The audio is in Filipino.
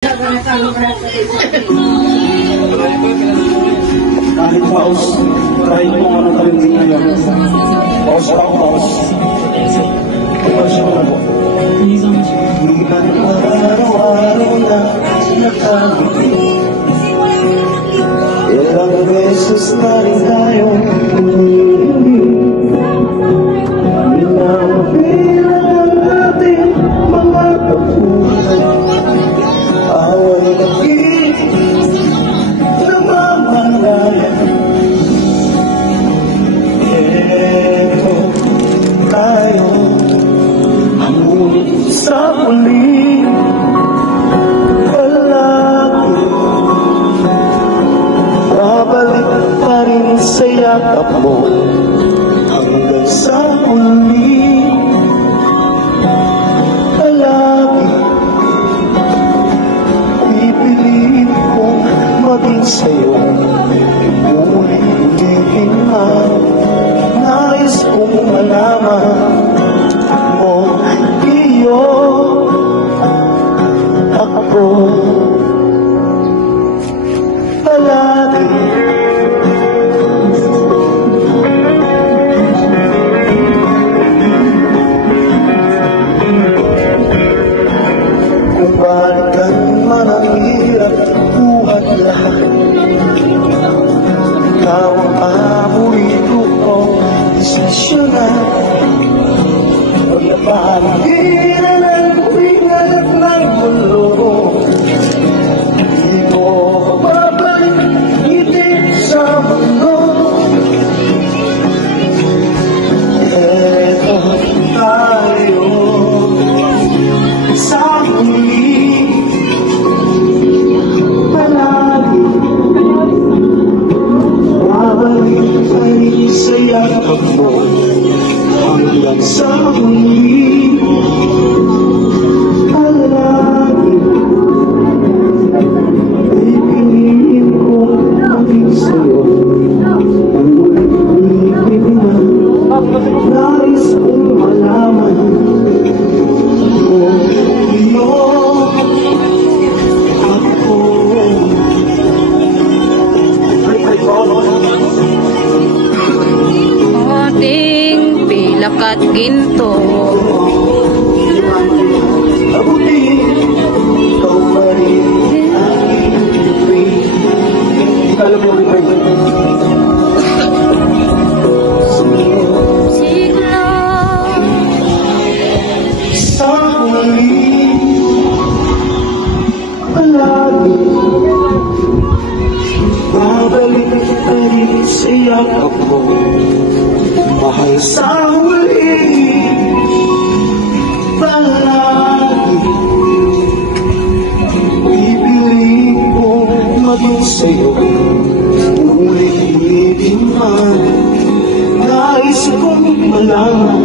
Kahit paus, kahit kung ano talinting ngayon, paus ako paus. Paus ako na po. Di ba araw-araw na nakabiti? Ilang beses na rin tayong hindi napilang ang ating mga kapunan. Away naging namamalayan. Eto tayo, ngunit sa muli palagi babalik pa rin sa yakap mo hanggang sa muli palagi pipiliin kong maging sa'yo. Ulit-ulitin man, nais kong malaman mo iyo ako palagi. Kung balikan man ang hirap buhat lahat, ikaw ang paborito ko, desisyonan. Paglapagiran ang pingalap ng mundo, di mo babalik ngiti sa mundo. Eto tayo sa muli palagi, babalik pa rin sa yakap mo hanggang sa muli palagi. Pipiliin ko maging sa'yo ang ulit-ulitin na nais kong malaman mo iyo ako. Ating pilakat ginto, abuti ikaw pa rin aking lupin. Kala mo rin sigla sa huli palagi babalik pa rin sa yakap mo mahal sa huli palagi. Pipiliin ko maging sa'yo ulit-ulitin man, nais kong malaman